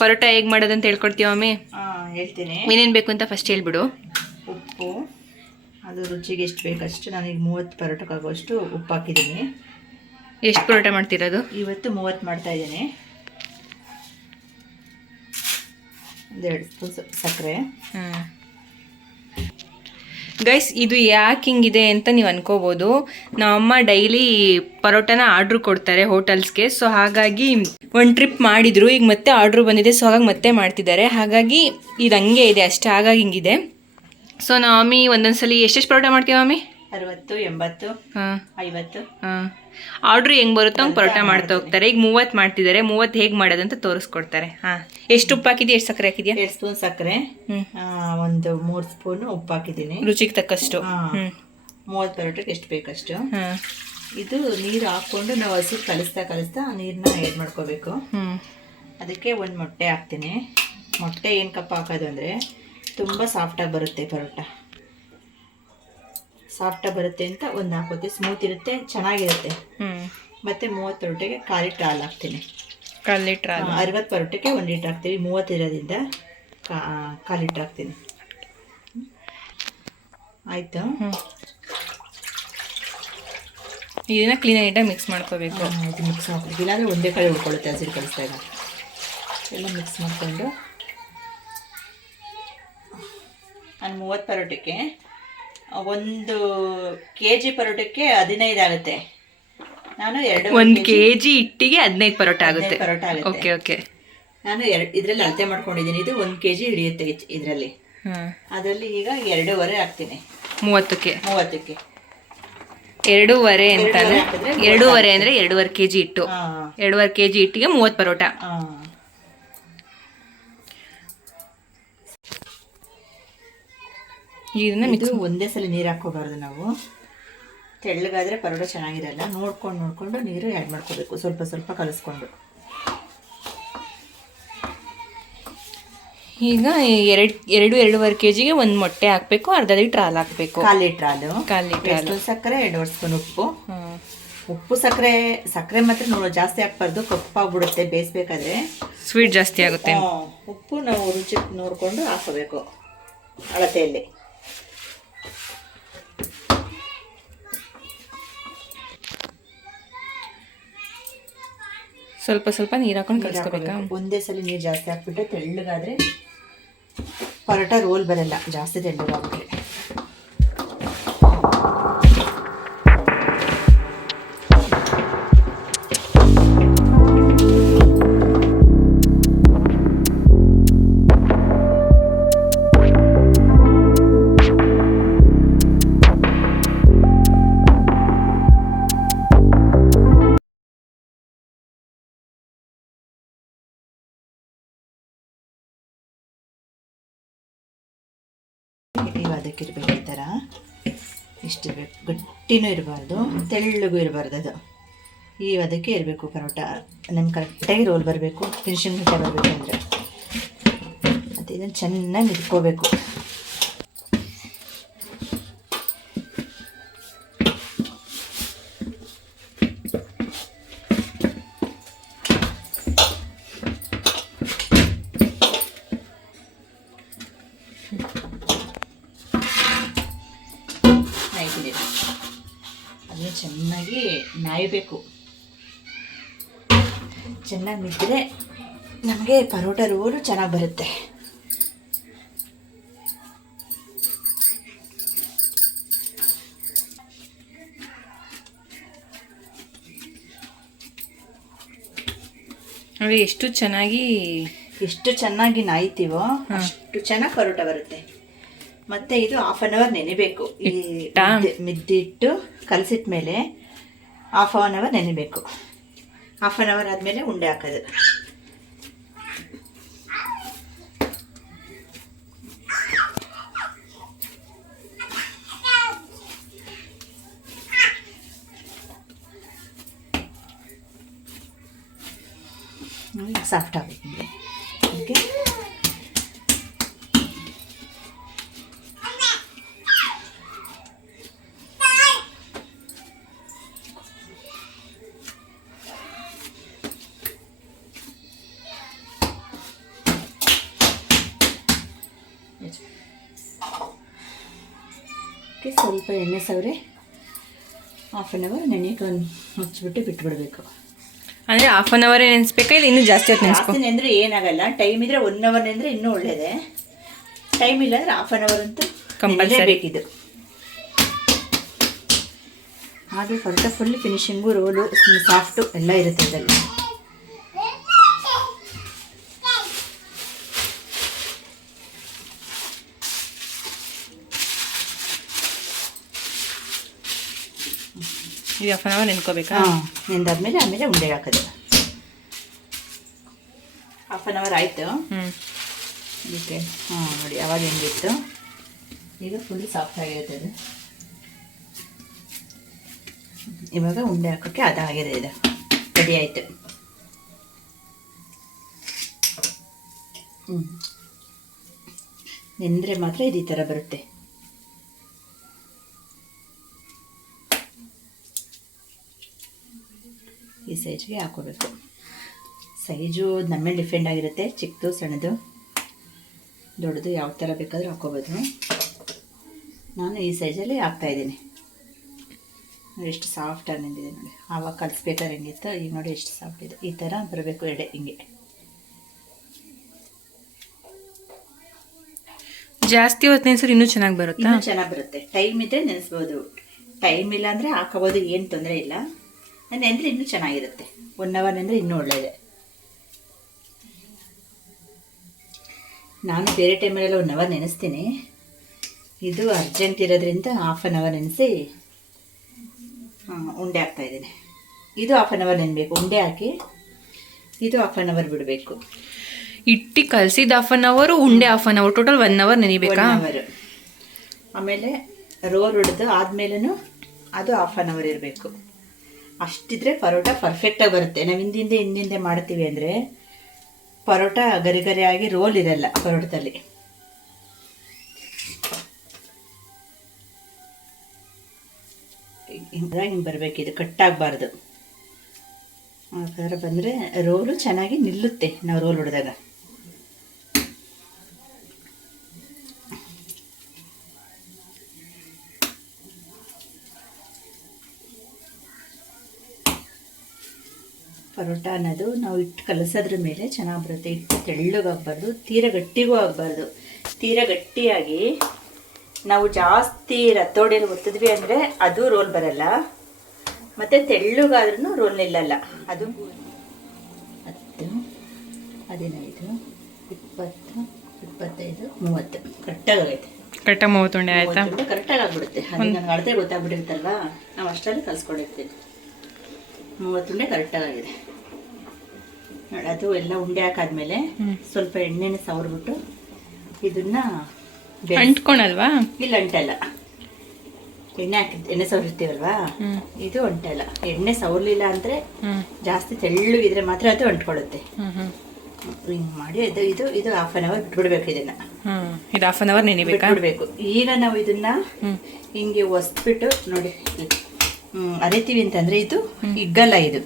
ಪರೋಟ ಹೇಗೆ ಮಾಡೋದಂತ ಹೇಳ್ಕೊಡ್ತೀವ ಮಮ್ಮಿ? ಹೇಳ್ತೀನಿ. ಏನೇನು ಬೇಕು ಅಂತ ಫಸ್ಟ್ ಹೇಳ್ಬಿಡು. ಉಪ್ಪು, ಅದು ರುಚಿಗೆ ಎಷ್ಟು ಬೇಕಷ್ಟು. ನಾನೀಗ 30 ಪರೋಟಕ್ಕಾಗುವಷ್ಟು ಉಪ್ಪು ಹಾಕಿದ್ದೀನಿ. ಎಷ್ಟು ಪರೋಟ ಮಾಡ್ತಿರೋದು? ಇವತ್ತು 30 ಮಾಡ್ತಾ ಇದ್ದೀನಿ. 1-2 ಸ್ಪೂನ್ ಸಕ್ಕರೆ. ಗೈಸ್, ಇದು ಯಾಕೆ ಹಿಂಗಿದೆ ಅಂತ ನೀವು ಅನ್ಕೋಬೋದು. ನಮ್ಮಮ್ಮ ಡೈಲಿ ಪರೋಟನ ಆರ್ಡ್ರ್ ಕೊಡ್ತಾರೆ ಹೋಟೆಲ್ಸ್ಗೆ. ಸೊ ಹಾಗಾಗಿ ಒಂದು ಟ್ರಿಪ್ ಮಾಡಿದರು, ಈಗ ಮತ್ತೆ ಆರ್ಡ್ರ್ ಬಂದಿದೆ. ಸೊ ಹಾಗಾಗಿ ಮತ್ತೆ ಮಾಡ್ತಿದ್ದಾರೆ. ಹಾಗಾಗಿ ಇದು ಹಂಗೆ ಇದೆ ಅಷ್ಟೇ, ಹಾಗಾಗಿ ಹಿಂಗಿದೆ. ಸೊ ನಾವು ಮಮ್ಮಿ ಒಂದೊಂದ್ಸಲಿ ಎಷ್ಟೆಷ್ಟು ಪರೋಟ ಮಾಡ್ತೀವಿ ಮಮ್ಮಿ? 60, 80, 50. ಆರ್ಡ್ರ್ ಹೆಂಗೆ ಬರುತ್ತೋ ಹಂಗೆ ಪರೋಟ ಮಾಡ್ತಾ ಹೋಗ್ತಾರೆ. ಈಗ 30 ಮಾಡ್ತಿದ್ದಾರೆ. 30 ಹೇಗೆ ಮಾಡೋದಂತ ತೋರಿಸ್ಕೊಡ್ತಾರೆ. ಎಷ್ಟು ಉಪ್ಪು ಹಾಕಿದ್ಯಾ, ಎಷ್ಟು ಸಕ್ಕರೆ ಹಾಕಿದ್ಯಾ? 2 ಸ್ಪೂನ್ ಸಕ್ಕರೆ, ಒಂದು 3 ಸ್ಪೂನ್ ಉಪ್ಪು ಹಾಕಿದ್ದೀನಿ, ರುಚಿಗೆ ತಕ್ಕಷ್ಟು. 30 ಪರೋಟಕ್ಕೆ ಎಷ್ಟು ಬೇಕಷ್ಟು. ಇದು ನೀರು ಹಾಕ್ಕೊಂಡು ನಾವು ಹಸಿ ಕಲಿಸ್ತಾ ನೀರನ್ನ ಆ್ಯಡ್ ಮಾಡ್ಕೋಬೇಕು. ಅದಕ್ಕೆ ಒಂದು ಮೊಟ್ಟೆ ಹಾಕ್ತೀನಿ. ಮೊಟ್ಟೆ ಏನಕ್ಕಪ್ಪ ಹಾಕೋದು ಅಂದರೆ ತುಂಬ ಸಾಫ್ಟಾಗಿ ಬರುತ್ತೆ ಪರೋಟ. ಸಾಫ್ಟಾಗಿ ಬರುತ್ತೆ ಅಂತ ಒಂದು ಹಾಕೋತೀವಿ. ಸ್ಮೂತ್ ಇರುತ್ತೆ, ಚೆನ್ನಾಗಿರುತ್ತೆ. ಮತ್ತು 30 ಪರೋಟೆಗೆ 1/4 ಲೀಟ್ರ್ ಹಾಲು ಹಾಕ್ತೀನಿ. 1/4 ಲೀಟ್ರ್ ಹಾಲು. 60 ಪರೋಟಕ್ಕೆ 1 ಲೀಟ್ರ್ ಹಾಕ್ತೀವಿ. 30 ಇರೋದ್ರಿಂದ 1/4 ಲೀಟ್ರ್ ಹಾಕ್ತೀನಿ. ಆಯಿತು. ಇದನ್ನ ಕ್ಲೀನಾಗಿ ಮಿಕ್ಸ್ ಮಾಡ್ಕೋಬೇಕು. ಇದು ಮಿಕ್ಸ್ ಮಾಡ್ಕೊಬೇಕು, ಇಲ್ಲಾಂದರೆ ಒಂದೇ ಕಡೆ ಉಳ್ಕೊಳ್ಳುತ್ತೆ ಹಸಿರು ಕಲಿಸಿದಾಗ. ಎಲ್ಲ ಮಿಕ್ಸ್ ಮಾಡಿಕೊಂಡು ನಾನು 30 ಪರೋಟಕ್ಕೆ 1 kg ಪರೋಟಕ್ಕೆ 15 ಆಗುತ್ತೆ. ನಾನು 1 kg ಹಿಟ್ಟಿಗೆ 15 ಪರೋಟ ಆಗುತ್ತೆ. Okay okay. ನಾನು ಇದರಲ್ಲಿ ಅಳತೆ ಮಾಡ್ಕೊಂಡಿದ್ದೀನಿ. ಇದು 1 kg ಹಿಡಿಯುತ್ತೆ ಇದರಲ್ಲಿ. ಅದರಲ್ಲಿ ಈಗ 2.5 ಹಾಕ್ತೀನಿ 30ಕ್ಕೆ. 2.5 ಅಂತಂದ್ರೆ 2.5 ಅಂದರೆ 2.5 kg ಹಿಟ್ಟು. 2.5 kg ಹಿಟ್ಟಿಗೆ 30 ಪರೋಟ. ಇದು ಒಂದೇ ಸಲ ನೀರು ಹಾಕೋಬಾರ್ದು ನಾವು. ತೆಳ್ಳಗಾದರೆ ಪರೋಟ ಚೆನ್ನಾಗಿರಲ್ಲ. ನೋಡ್ಕೊಂಡು ನೀರು ಆ್ಯಡ್ ಮಾಡ್ಕೋಬೇಕು, ಸ್ವಲ್ಪ ಕಲಿಸ್ಕೊಂಡು. ಈಗ 2.5 kgಗೆ 1 ಮೊಟ್ಟೆ ಹಾಕಬೇಕು, ಅರ್ಧ ಲೀಟ್ರ್ ಹಾಲು ಹಾಕಬೇಕು. 1/4 ಲೀಟ್ರ್ ಹಾಲು, 1/4 ಲೀಟ್ರ್ ಸಕ್ಕರೆ, 2 ಸ್ಪೂನ್ ಉಪ್ಪು. ಸಕ್ಕರೆ ಮಾತ್ರ ಜಾಸ್ತಿ ಹಾಕ್ಬಾರ್ದು, ಕಪ್ಪಾಗ್ಬಿಡುತ್ತೆ ಬೇಯಿಸ್ಬೇಕಾದ್ರೆ. ಸ್ವೀಟ್ ಜಾಸ್ತಿ ಆಗುತ್ತೆ. ಉಪ್ಪು ನಾವು ರುಚಿ ನೋಡಿಕೊಂಡು ಹಾಕೋಬೇಕು ಅಳತೆಯಲ್ಲಿ. ಸ್ವಲ್ಪ ನೀರು ಹಾಕೊಂಡು ಕಲಿಸ್ಕೋಬೇಕಾ? ಒಂದೇ ಸಲ ನೀರು ಜಾಸ್ತಿ ಹಾಕ್ಬಿಟ್ಟು ತೆಳ್ಳಗಾದರೆ ಪರೋಟ ರೋಲ್ ಬರಲ್ಲ, ಜಾಸ್ತಿ ತೆಳ್ಳಗಾಗ್ಬಿಟ್ರೆ. ಅದಕ್ಕಿರ್ಬೇಕು ಈ ಥರ. ಇಷ್ಟಿರ್ಬೇಕು, ಗಟ್ಟಿನೂ ಇರಬಾರ್ದು, ತೆಳ್ಳಗೂ ಇರಬಾರ್ದು. ಅದು ಈ ಅದಕ್ಕೆ ಇರಬೇಕು ಪರೋಟ. ನಮ್ಗೆ ಕರೆಕ್ಟಾಗಿ ರೋಲ್ ಬರಬೇಕು, ಫಿನಿಶಿಂಗ್ ಮುಟ್ಟೆ ಬರಬೇಕು ಅಂದರೆ. ಮತ್ತು ಇದನ್ನು ಚೆನ್ನಾಗಿ ಇಟ್ಕೋಬೇಕು. ಅದನ್ನು ಚೆನ್ನಾಗಿ ನಾಯಬೇಕು. ಚೆನ್ನಾಗಿ ಮಿದ್ದರೆ ನಮಗೆ ಪರೋಟ ರೋಲು ಚೆನ್ನಾಗಿ ಬರುತ್ತೆ. ಅಂದರೆ ಎಷ್ಟು ಚೆನ್ನಾಗಿ ನಾಯ್ತೀವೋ ಅಷ್ಟು ಚೆನ್ನಾಗಿ ಪರೋಟ ಬರುತ್ತೆ. ಮತ್ತು ಇದು 1/2 ಅವರ್ ನೆನೆಬೇಕು. ಈ ಮಿದ್ದಿಟ್ಟು ಕಲಸಿದ ಮೇಲೆ 1/2 ಅವರ್ ನೆನೆಬೇಕು. 1/2 ಅವರ್ ಆದಮೇಲೆ ಉಂಡೆ ಹಾಕೋದು. ಸಾಫ್ಟ್ ಆಗುತ್ತೆ. ಓಕೆ, ಅದಕ್ಕೆ ಸ್ವಲ್ಪ ಎಣ್ಣೆ ಸವರೆ ಹಾಫ್ ಆನ್ ಅವರ್ ನೆನೆಯಕ್ಕೆ ಮುಚ್ಚಿಬಿಟ್ಟು ಬಿಟ್ಬಿಡಬೇಕು. ಅಂದರೆ ಹಾಫ್ ಆನ್ ಅವರೇ ನೆನೆಸ್ಬೇಕಾ ಇಲ್ಲ ಇನ್ನೂ ಜಾಸ್ತಿ ಹೊತ್ತು ನೆನೆಸ್ಕೊ? ಜಾಸ್ತಿ ನೆಂದರೆ ಏನಾಗಲ್ಲ, ಟೈಮ್ ಇದ್ದರೆ 1 ಅವರ್ ನೆಂದರೆ ಇನ್ನೂ ಒಳ್ಳೆಯದೇ. ಟೈಮ್ ಇಲ್ಲ ಅಂದರೆ ಹಾಫ್ ಆನ್ ಅವರ್ ಅಂತೂ ಕಂಪಲ್ಸರಿ ಬೇಕಿದ್ದು. ಹಾಗೆ ಪರೋಟ ಫುಲ್ ಫಿನಿಶಿಂಗು, ರೋಲು ಸಾಫ್ಟು ಎಲ್ಲ ಇರುತ್ತೆ ಇದರಲ್ಲಿ. ಇದು ಹಾಫ್ ಆನ್ ಅವರ್ ನೆನ್ಕೋಬೇಕಾ? ಹಾಂ, ನೆಂದಾದ್ಮೇಲೆ ಆಮೇಲೆ ಉಂಡೆ ಹಾಕೋದು. ಹಾಫ್ ಆನ್ ಅವರ್ ಆಯಿತು. ಅದಕ್ಕೆ ನೋಡಿ ಅವಾಗ ಹೆಂಗಿತ್ತು, ಈಗ ಫುಲ್ ಸಾಫ್ಟ್ ಆಗಿರುತ್ತೆ ಅದು. ಇವಾಗ ಉಂಡೆ ಹಾಕೋಕ್ಕೆ ಅದಾಗಿದೆ, ಇದು ರೆಡಿ ಆಯಿತು. ನೆಂದರೆ ಮಾತ್ರ ಇದು ಈ ಥರ ಬರುತ್ತೆ. ಈ ಸೈಜ್ಗೆ ಹಾಕೋಬೇಕು. ಸೈಜು ನಮ್ಮ ಮೇಲೆ ಡಿಪೆಂಡ್ ಆಗಿರುತ್ತೆ, ಚಿಕ್ಕದು ಸಣ್ಣದು ದೊಡ್ಡದು ಯಾವ ಥರ ಬೇಕಾದರೂ ಹಾಕೋಬೋದು. ನಾನು ಈ ಸೈಜಲ್ಲಿ ಹಾಕ್ತಾಯಿದ್ದೀನಿ. ನೋಡಿ ಎಷ್ಟು ಸಾಫ್ಟಾಗಿ ನಿಂತಿದೆ ನೋಡಿ. ಆವಾಗ ಕಲಿಸ್ಬೇಕಾದ್ರೆ ಹೆಂಗಿತ್ತು, ಈಗ ನೋಡಿ ಎಷ್ಟು ಸಾಫ್ಟ್ ಇದೆ. ಈ ಥರ ಬರಬೇಕು ಎಡೆ, ಹಿಂಗೆ. ಜಾಸ್ತಿ ಹೊತ್ತು ನೆನೆಸಿದ್ರೆ ಇನ್ನೂ ಚೆನ್ನಾಗಿ ಬರುತ್ತೆ. ಇನ್ನೂ ಚೆನ್ನಾಗಿ ಬರುತ್ತೆ. ಟೈಮ್ ಇದ್ದರೆ ನೆನೆಸ್ಬೋದು, ಟೈಮ್ ಇಲ್ಲ ಅಂದರೆ ಹಾಕೋಬೋದು, ಏನು ತೊಂದರೆ ಇಲ್ಲ. ನೆಂದರೆ ಇನ್ನೂ ಚೆನ್ನಾಗಿರುತ್ತೆ. 1 ಅವರ್ ನೆಂದರೆ ಇನ್ನೂ ಒಳ್ಳೆಯದೇ. ನಾನು ಬೇರೆ ಟೈಮಲ್ಲೆಲ್ಲ 1 ಅವರ್ ನೆನೆಸ್ತೀನಿ. ಇದು ಅರ್ಜೆಂಟ್ ಇರೋದ್ರಿಂದ ಹಾಫ್ ಆನ್ ಅವರ್ ನೆನೆಸಿ ಉಂಡೆ ಹಾಕ್ತಾಯಿದ್ದೀನಿ. ಇದು ಹಾಫ್ ಆನ್ ಅವರ್ ನೆನಬೇಕು, ಉಂಡೆ ಹಾಕಿ ಇದು ಹಾಫ್ ಆನ್ ಅವರ್ ಬಿಡಬೇಕು. ಇಟ್ಟು ಕಲಸಿದ ಹಾಫ್ ಆನ್ ಅವರು, ಉಂಡೆ half an hour, total 1 hour ನೆನಿಬೇಕಾ? 1 ಅವರ್. ಆಮೇಲೆ ರೋಲ್ ಹೊಡೆದು ಆದಮೇಲೂ ಅದು ಹಾಫ್ ಆನ್ ಅವರ್ ಇರಬೇಕು. ಅಷ್ಟಿದ್ರೆ ಪರೋಟ ಪರ್ಫೆಕ್ಟಾಗಿ ಬರುತ್ತೆ. ನಾವು ಹಿಂದಿಂದೆ ಮಾಡ್ತೀವಿ ಅಂದರೆ ಪರೋಟ ಗರಿ ಗರಿಯಾಗಿ ರೋಲ್ ಇರಲ್ಲ ಪರೋಟದಲ್ಲಿ. ಹಿಂಗೆ ಬರಬೇಕಿದು, ಕಟ್ಟಾಗಬಾರ್ದು. ಆ ಥರ ಬಂದರೆ ರೋಲು ಚೆನ್ನಾಗಿ ನಿಲ್ಲುತ್ತೆ ನಾವು ರೋಲ್ ಹೊಡೆದಾಗ. ಪರೋಟ ಅನ್ನೋದು ನಾವು ಇಟ್ಟು ಕಲಸೋದ್ರ ಮೇಲೆ ಚೆನ್ನಾಗಿ ಬರುತ್ತೆ. ಇಟ್ಟು ತೆಳ್ಳಗಾಗಬಾರ್ದು, ತೀರ ಗಟ್ಟಿಗೂ ಆಗಬಾರ್ದು. ತೀರ ಗಟ್ಟಿಯಾಗಿ ನಾವು ಜಾಸ್ತಿ ರತ್ತೋಡಿಯಲ್ಲಿ ಒತ್ತಿದ್ವಿ ಅಂದರೆ ಅದು ರೋಲ್ ಬರಲ್ಲ, ಮತ್ತು ತೆಳ್ಳಗಾದ್ರೂ ರೋಲ್ ನಿಲ್ಲಲ್ಲ. ಅದು 10, 15, 20, 25, 30 ಕರೆಕ್ಟಾಗೈತೆ. ಕರೆಕ್ಟಾಗಿ 30 ಉಂಡೆ ಆಯಿತಾ? ಕರೆಕ್ಟಾಗಿ ಆಗಿಬಿಡುತ್ತೆ. ಅದು ನನಗೆ ಅಳತೆ ಗೊತ್ತಾಗ್ಬಿಟ್ಟಿರುತ್ತಲ್ವ, ನಾವು ಅಷ್ಟರಲ್ಲಿ ಕಲಿಸ್ಕೊಂಡಿರ್ತೀವಿ. 30 ಉಂಡೆ ಕರೆಕ್ಟಾಗಿದೆ ನೋಡಿ. ಅದು ಎಲ್ಲ ಉಂಡೆ ಹಾಕಾದ್ಮೇಲೆ ಸ್ವಲ್ಪ ಎಣ್ಣೆನ ಸವರ್ಬಿಟ್ಟು ಇದನ್ನ ಅಂಟ್ಕೊಳಲ್ವಾ? ಇಲ್ಲ, ಅಂಟಲ್ಲ. ಎಣ್ಣೆ ಸವರಿರ್ತೀವಲ್ವಾ, ಇದು ಅಂಟಲ್ಲ. ಎಣ್ಣೆ ಸವರ್ಲಿಲ್ಲ ಅಂದರೆ ಜಾಸ್ತಿ ತೆಳ್ಳಗಿದ್ರೆ ಮಾತ್ರ ಅದು ಅಂಟ್ಕೊಳ್ಳುತ್ತೆ. ಹಿಂಗೆ ಮಾಡಿ ಇದು ಇದು ಇದು ಹಾಫ್ ಆನ್ ಅವರ್ ಬಿಟ್ಬಿಡ್ಬೇಕು. ಇದನ್ನ ಇದು ಹಾಫ್ ಆನ್ ಅವರ್ ನೆನಿಬೇಕಾ? ಬಿಡಬೇಕು. ಈಗ ನಾವು ಇದನ್ನ ಹಿಂಗೆ ಒಸ್ಬಿಟ್ಟು ನೋಡಿ ಅರಿತೀವಿ ಅಂತಂದರೆ ಇದು ಹಿಗ್ಗಲ್ಲ. ಇದು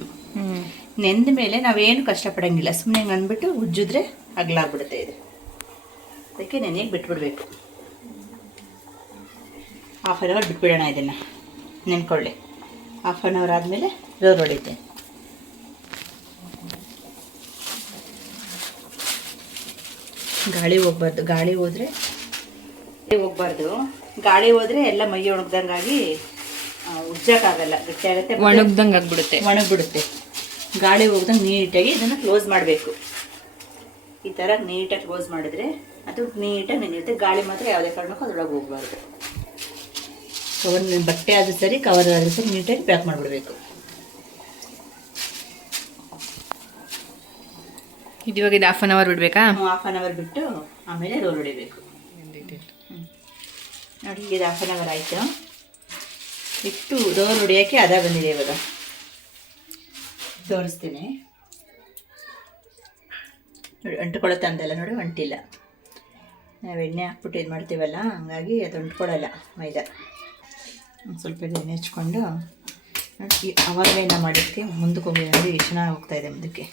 ನೆಂದ ಮೇಲೆ ನಾವೇನು ಕಷ್ಟಪಡಂಗಿಲ್ಲ, ಸುಮ್ಮನೆ ಹಿಂಗೆ ಅಂದ್ಬಿಟ್ಟು ಉಜ್ಜಿದ್ರೆ ಅಗಲಾಗ್ಬಿಡುತ್ತೆ ಇದು. ಅದಕ್ಕೆ ನೆನೆಗೆ ಬಿಟ್ಬಿಡ್ಬೇಕು. ಹಾಫ್ ಆನ್ ಅವರ್ ಬಿಟ್ಬಿಡೋಣ ಇದನ್ನು, ನೆನ್ಕೊಳ್ಳಿ. ಹಾಫ್ ಆನ್ ಅವರ್ ಆದಮೇಲೆ ರೋಲ್ ಹೊಡಿತೆ. ಗಾಳಿ ಹೋಗ್ಬಾರ್ದು. ಗಾಳಿ ಹೋದರೆ ಗಾಳಿ ಹೋದರೆ ಎಲ್ಲ ಮೈ ಒಣಗ್ದಂಗಾಗಿ ಉಜ್ಜಕ್ಕಾಗಲ್ಲ, ಗಟ್ಟಿ ಆಗುತ್ತೆ, ಒಣಗ್ದಂಗೆ ಆಗ್ಬಿಡುತ್ತೆ. ಗಾಳಿ ಹೋಗ್ದಂಗೆ ನೀಟಾಗಿ ಇದನ್ನು ಕ್ಲೋಸ್ ಮಾಡಬೇಕು. ಈ ಥರ ನೀಟಾಗಿ ಕ್ಲೋಸ್ ಮಾಡಿದ್ರೆ ಅದು ನೀಟಾಗಿ ನೆನೆಯುತ್ತೆ. ಗಾಳಿ ಮಾತ್ರ ಯಾವುದೇ ಕಾರಣಕ್ಕೂ ಅದ್ರೊಳಗೆ ಹೋಗಬಾರ್ದು. ಕವರ್ ಬಟ್ಟೆ ಆದರೂ ಸರಿ, ಕವರ್ ಆದರೂ ಸರಿ ನೀಟಾಗಿ ಪ್ಯಾಕ್ ಮಾಡಿಬಿಡ್ಬೇಕು. ಇದು ಇವಾಗ ಇದು ಹಾಫ್ ಆನ್ ಅವರ್ ಬಿಡಬೇಕಾ? ಹಾಫ್ ಆನ್ ಅವರ್ ಬಿಟ್ಟು ಆಮೇಲೆ ರೋಲ್ ಹೊಡಿಬೇಕು. ನೋಡಿ, ಇದು ಹಾಫ್ ಆನ್ ಅವರ್ ಆಯಿತು. ಇಟ್ಟು ರೋಲ್ ಹೊಡಿಯೋಕ್ಕೆ ಅದ ಬಂದಿದೆ. ಇವಾಗ ತೋರಿಸ್ತೀನಿ ನೋಡಿ. ಅಂಟ್ಕೊಳತ್ತೆ ಅಂತೆಲ್ಲ ನೋಡಿ, ಅಂಟಿಲ್ಲ. ನಾವು ಎಣ್ಣೆ ಹಾಕ್ಬಿಟ್ಟು ಇದು ಮಾಡ್ತೀವಲ್ಲ, ಹಂಗಾಗಿ ಅದು ಅಂಟ್ಕೊಳ್ಳಲ್ಲ ಮೈದಾ. ಸ್ವಲ್ಪ ಎಣ್ಣೆ ಹಚ್ಕೊಂಡು ನೋಡಿ, ಅವಾಗಲೇ ನಾವು ಮಾಡಿರ್ತೀವಿ. ಮುಂದಕ್ಕೆ ಹೋಗಿ ನೋಡಿ ಎಷ್ಟು ಚೆನ್ನಾಗಿ ಹೋಗ್ತಾಯಿದೆ ಮುಂದಕ್ಕೆ.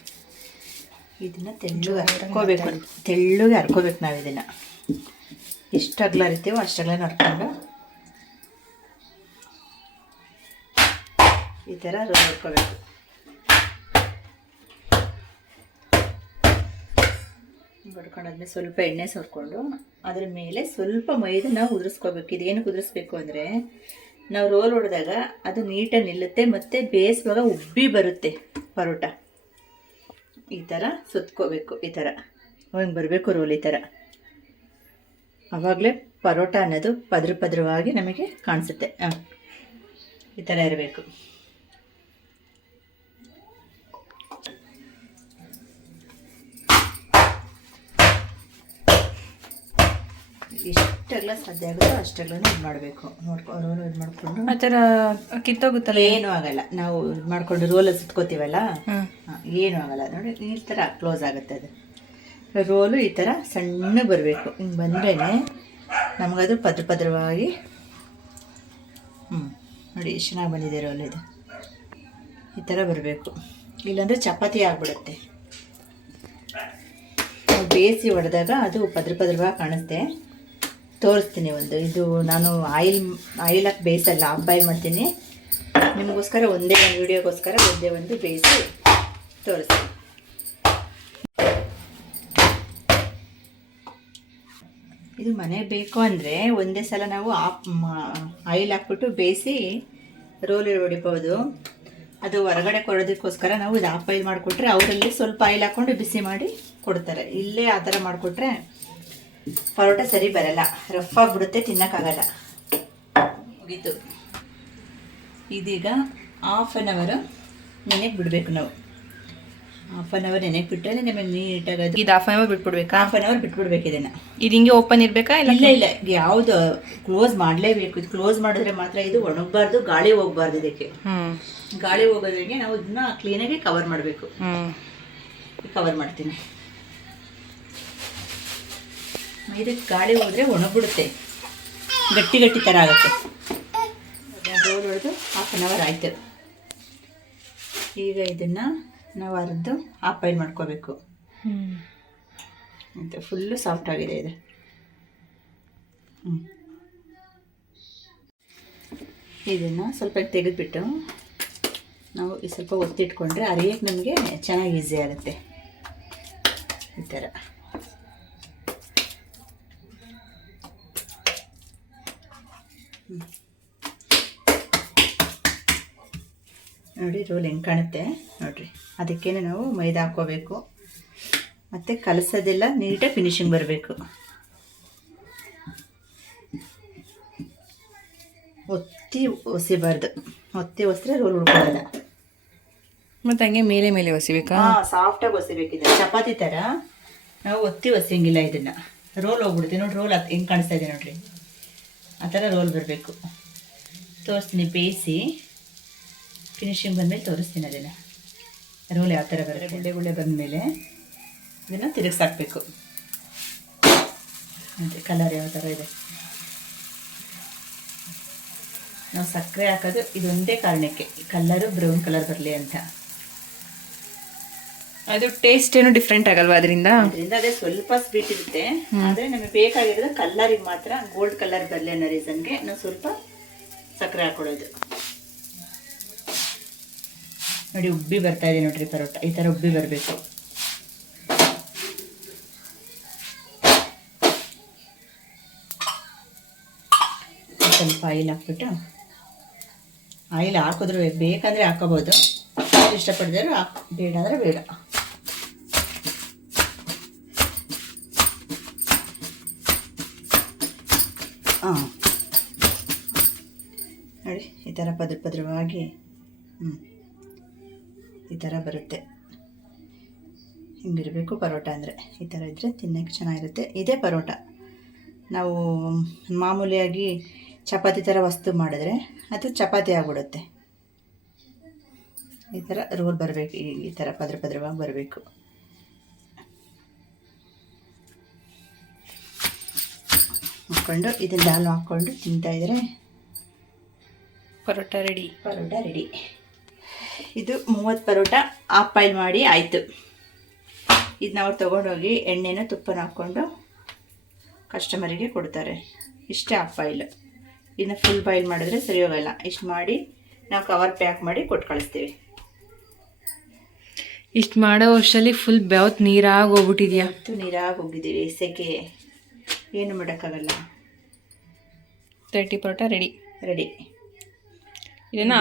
ಇದನ್ನು ತೆಳ್ಳಗೆ ಹರ್ಕೋಬೇಕು ನಾವು. ಇದನ್ನು ಎಷ್ಟು ಅಗಲ ಇರ್ತೀವೋ ಅಷ್ಟು ಅಗಲ ಹರ್ಕೊಂಡು ಈ ಥರ ರೋಲ್ ಮಾಡ್ಕೋಬೇಕು. ಬಡ್ಕೊಂಡಾದ್ಮೇಲೆ ಸ್ವಲ್ಪ ಎಣ್ಣೆ ಸವರ್ಕೊಂಡು ಅದ್ರ ಮೇಲೆ ಸ್ವಲ್ಪ ಮೈದಾ ನಾವು ಉದುರಿಸ್ಕೋಬೇಕು. ಇದೇನಕ್ಕೆ ಉದುರಿಸ್ಬೇಕು ಅಂದರೆ ನಾವು ರೋಲ್ ಹೊಡೆದಾಗ ಅದು ನೀಟಾಗಿ ನಿಲ್ಲುತ್ತೆ ಮತ್ತು ಬೇಯಿಸುವಾಗ ಉಬ್ಬಿ ಬರುತ್ತೆ ಪರೋಟ. ಈ ಥರ ಸುತ್ಕೋಬೇಕು. ಈ ಥರ ಹಿಂಗೆ ಬರಬೇಕು ರೋಲ್. ಈ ಥರ ಆವಾಗಲೇ ಪರೋಟ ಅನ್ನೋದು ಪದ್ರವಾಗಿ ನಮಗೆ ಕಾಣಿಸುತ್ತೆ. ಈ ಥರ ಇರಬೇಕು. ಇಷ್ಟೆಲ್ಲ ಸಾಧ್ಯ ಆಗುತ್ತೋ ಅಷ್ಟೆಲ್ಲ ಇದು ಮಾಡಬೇಕು. ರೋಲ್ ಇದು ಮಾಡಿಕೊಂಡು ಆ ಥರ ಕಿತ್ತೋಗುತ್ತಲ್ಲ? ಏನೂ ಆಗಲ್ಲ. ನಾವು ಇದು ಮಾಡಿಕೊಂಡು ರೋಲಲ್ಲಿ ಸುತ್ಕೋತೀವಲ್ಲ, ಏನೂ ಆಗಲ್ಲ. ನೋಡಿ ಈ ಥರ ಕ್ಲೋಸ್ ಆಗುತ್ತೆ ಅದು. ರೋಲು ಈ ಥರ ಸಣ್ಣ ಬರಬೇಕು. ಹಿಂಗೆ ಬಂದ್ರೇ ನಮಗದು ಪದ್ರವಾಗಿ ನೋಡಿ ಎಷ್ಟು ಚೆನ್ನಾಗಿ ಬಂದಿದೆ ರೋಲ್. ಇದು ಈ ಥರ ಬರಬೇಕು. ಇಲ್ಲಾಂದರೆ ಚಪಾತಿ ಆಗಿಬಿಡುತ್ತೆ. ನಾವು ಬೇಯಿಸಿ ಹೊಡೆದಾಗ ಅದು ಪದ್ರವಾಗಿ ಕಾಣುತ್ತೆ. ತೋರಿಸ್ತೀನಿ ಒಂದು. ಇದು ನಾನು ಆಯಿಲ್ ಹಾಕಿ ಬೇಯಿಸಲ್ಲ, ಹಾಫ್ ಬಾಯ್ಲ್ ಮಾಡ್ತೀನಿ. ನಿಮಗೋಸ್ಕರ ಒಂದೇ ಒಂದು ವಿಡಿಯೋಗೋಸ್ಕರ ಒಂದೇ ಒಂದು ಬೇಯಿಸಿ ತೋರಿಸ್ತೀನಿ. ಇದು ಮನೆಗೆ ಬೇಕು ಅಂದರೆ ಒಂದೇ ಸಲ ನಾವು ಆಯಿಲ್ ಹಾಕ್ಬಿಟ್ಟು ಬೇಯಿಸಿ ರೋಲ್ ಹೊಡಿಬೋದು. ಅದು ಹೊರಗಡೆ ಕೊಡೋದಕ್ಕೋಸ್ಕರ ನಾವು ಇದು ಹಾಫ್ ಬಾಯ್ಲ್ ಮಾಡಿಕೊಟ್ರೆ ಅವರಲ್ಲಿ ಸ್ವಲ್ಪ ಆಯಿಲ್ ಹಾಕ್ಕೊಂಡು ಬಿಸಿ ಮಾಡಿ ಕೊಡ್ತಾರೆ. ಇಲ್ಲೇ ಆ ಥರ ಮಾಡಿಕೊಟ್ರೆ ಪರೋಟ ಸರಿ ಬರಲ್ಲ, ರಫ್ ಆಗಿಬಿಡುತ್ತೆ, ತಿನ್ನೋಕ್ಕಾಗಲ್ಲ. ಮುಗೀತು. ಇದೀಗ ಹಾಫ್ ಆನ್ ಅವರ್ ನೆನೆಗೆ ಬಿಡಬೇಕು. ನಾವು ಹಾಫ್ ಆನ್ ಅವರ್ ನೆನೆಗೆ ಬಿಟ್ಟರೆ ನಮಗೆ ನೀಟಾಗಿ ಇದು ಹಾಫ್ ಆನ್ ಅವರ್ ಬಿಟ್ಬಿಡ್ಬೇಕಾ? ಹಾಫ್ ಆನ್ ಅವರ್ ಬಿಟ್ಬಿಡ್ಬೇಕು ಇದನ್ನು. ಇದು ಹಿಂಗೆ ಓಪನ್ ಇರಬೇಕಾ? ಇಲ್ಲ ಯಾವುದು ಕ್ಲೋಸ್ ಮಾಡಲೇಬೇಕು. ಇದು ಕ್ಲೋಸ್ ಮಾಡಿದ್ರೆ ಮಾತ್ರ ಇದು ಒಣಗಬಾರ್ದು, ಗಾಳಿ ಹೋಗಬಾರ್ದು. ಇದಕ್ಕೆ ಗಾಳಿ ಹೋಗೋದ್ರಿಗೆ ನಾವು ಇದನ್ನ ಕ್ಲೀನಾಗಿ ಕವರ್ ಮಾಡಬೇಕು. ಕವರ್ ಮಾಡ್ತೀನಿ. ಇದಕ್ಕೆ ಗಾಳಿ ಹೋದರೆ ಒಣಗ್ಬಿಡುತ್ತೆ, ಗಟ್ಟಿ ಥರ ಆಗುತ್ತೆ. ರೋಲ್ ಹೊಡೆದು ಹಾಫ್ ಆನ್ ಅವರ್ ಆಯಿತು. ಈಗ ಇದನ್ನು ನಾವು ಅರ್ದು ಹಾಫ್ ಬಾಯ್ಲ್ ಮಾಡ್ಕೋಬೇಕು. ಮತ್ತು ಫುಲ್ಲು ಸಾಫ್ಟ್ ಆಗಿದೆ ಇದು. ಇದನ್ನು ಸ್ವಲ್ಪ ತೆಗೆದುಬಿಟ್ಟು ನಾವು ಸ್ವಲ್ಪ ಒತ್ತಿಟ್ಕೊಂಡ್ರೆ ಅರಿಯೋಕ್ಕೆ ನಮಗೆ ಚೆನ್ನಾಗಿ ಈಸಿ ಆಗುತ್ತೆ. ಈ ಥರ ನೋಡಿ ರೋಲ್ ಹೆಂಗೆ ಕಾಣುತ್ತೆ ನೋಡಿರಿ. ಅದಕ್ಕೇ ನಾವು ಮೈದಾ ಹಾಕ್ಕೋಬೇಕು ಮತ್ತು ಕಲಸೋದೆಲ್ಲ ನೀಟಾಗಿ ಫಿನಿಶಿಂಗ್ ಬರಬೇಕು. ಒತ್ತಿ ಒಸಿಬಾರ್ದು. ಒಸಿದ್ರೆ ರೋಲ್ ಉಳ್ಕೊಳ್ಳಲ್ಲ. ಮತ್ತು ಹಂಗೆ ಮೇಲೆ ಒಸಿಬೇಕಾ? ಸಾಫ್ಟಾಗಿ ಒಸಿಬೇಕಿದೆ. ಚಪಾತಿ ಥರ ನಾವು ಒತ್ತಿ ಒಸಿಯಂಗಿಲ್ಲ. ಇದನ್ನು ರೋಲ್ ಹೋಗ್ಬಿಡುತ್ತೆ ನೋಡಿ. ರೋಲ್ ಹೆಂಗೆ ಕಾಣಿಸ್ತಾ ಇದೆ ನೋಡಿರಿ, ಆ ಥರ ರೋಲ್ ಬರಬೇಕು. ತೋರಿಸ್ತೀನಿ ಬೇಯಿಸಿ ಫಿನಿಶಿಂಗ್ ಬಂದಮೇಲೆ ತೋರಿಸ್ತೀನಿ ಅದನ್ನು. ರೋಲ್ ಯಾವ ಥರ ಬರುತ್ತೆ. ಗುಳ್ಳೆ ಬಂದಮೇಲೆ ಇದನ್ನು ತಿರುಗಿಸಾಕಬೇಕು. ಮತ್ತು ಕಲರ್ ಯಾವ ಥರ ಇದೆ. ನಾವು ಸಕ್ಕರೆ ಹಾಕೋದು ಇದೊಂದೇ ಕಾರಣಕ್ಕೆ, ಕಲರು ಬ್ರೌನ್ ಕಲರ್ ಬರಲಿ ಅಂತ. ಅದು ಟೇಸ್ಟ್ ಏನು ಡಿಫ್ರೆಂಟ್ ಆಗಲ್ವಾ ಅದರಿಂದ? ಅದೇ ಸ್ವಲ್ಪ ಸ್ವೀಟ್ ಇರುತ್ತೆ. ಆದರೆ ನಮಗೆ ಬೇಕಾಗಿರೋದು ಕಲರಿಗೆ ಮಾತ್ರ ಗೋಲ್ಡ್ ಕಲರ್ ಬರಲಿ ಅನ್ನೋ ರೀಸನ್ಗೆ ನಾವು ಸ್ವಲ್ಪ ಸಕ್ಕರೆ ಹಾಕ್ಕೊಳ್ಳೋದು. ನೋಡಿ ಉಬ್ಬಿ ಬರ್ತಾ ಇದೆ ನೋಡ್ರಿ ಪರೋಟ. ಈ ಥರ ಉಬ್ಬಿ ಬರಬೇಕು. ಸ್ವಲ್ಪ ಆಯಿಲ್ ಹಾಕ್ಬಿಟ್ಟು, ಆಯಿಲ್ ಹಾಕಿದ್ರು ಬೇಕಂದರೆ ಹಾಕೋಬೋದು, ಇಷ್ಟಪಟ್ಟಿದ್ರು ಬೇಡ ಅಂದರೆ ಬೇಡ. ನೋಡಿ ಈ ಥರ ಪದ್ರವಾಗಿ ಈ ಥರ ಬರುತ್ತೆ. ಹಿಂಗಿರಬೇಕು ಪರೋಟ ಅಂದರೆ. ಈ ಥರ ಇದ್ದರೆ ತಿನ್ನೋಕ್ಕೆ ಚೆನ್ನಾಗಿರುತ್ತೆ. ಇದೇ ಪರೋಟ. ನಾವು ಮಾಮೂಲಿಯಾಗಿ ಚಪಾತಿ ಥರ ವಸ್ತು ಮಾಡಿದ್ರೆ ಅದು ಚಪಾತಿ ಆಗಿಬಿಡುತ್ತೆ. ಈ ಥರ ರೋಲ್ ಬರಬೇಕು. ಈ ಥರ ಪದ್ರವಾಗಿ ಬರಬೇಕು. ಹಾಕ್ಕೊಂಡು ಇದನ್ನು ದಾಲ್ ಹಾಕ್ಕೊಂಡು ತಿಂತಾಯಿದ್ರೆ ಪರೋಟ ರೆಡಿ. ಇದು 30 ಪರೋಟ ಹಾಫ್ ಬಾಯ್ಲ್ ಮಾಡಿ ಆಯಿತು. ಇದನ್ನ ಅವ್ರು ತೊಗೊಂಡೋಗಿ ಎಣ್ಣೆನ ತುಪ್ಪನ ಹಾಕ್ಕೊಂಡು ಕಸ್ಟಮರಿಗೆ ಕೊಡ್ತಾರೆ. ಇಷ್ಟೇ ಹಾಫ್ ಬಾಯ್ಲ್. ಇದನ್ನ ಫುಲ್ ಬಾಯ್ಲ್ ಮಾಡಿದ್ರೆ ಸರಿ ಹೋಗಲ್ಲ. ಇಷ್ಟು ಮಾಡಿ ನಾವು ಕವರ್ ಪ್ಯಾಕ್ ಮಾಡಿ ಕೊಟ್ಟು ಕಳಿಸ್ತೀವಿ. ಇಷ್ಟು ಮಾಡೋ ವರ್ಷದಲ್ಲಿ ಫುಲ್ ಬೆವತ್ ನೀರಾಗಿ ಹೋಗ್ಬಿಟ್ಟಿದ್ಯಾ. ನೀರಾಗಿ ಹೋಗಿದ್ದೀವಿ, ಸೆಕೆ ಏನು ಮಾಡೋಕ್ಕಾಗಲ್ಲ. 30 ಪರೋಟ ರೆಡಿ. ರೆಡಿ. ಇದನ್ನು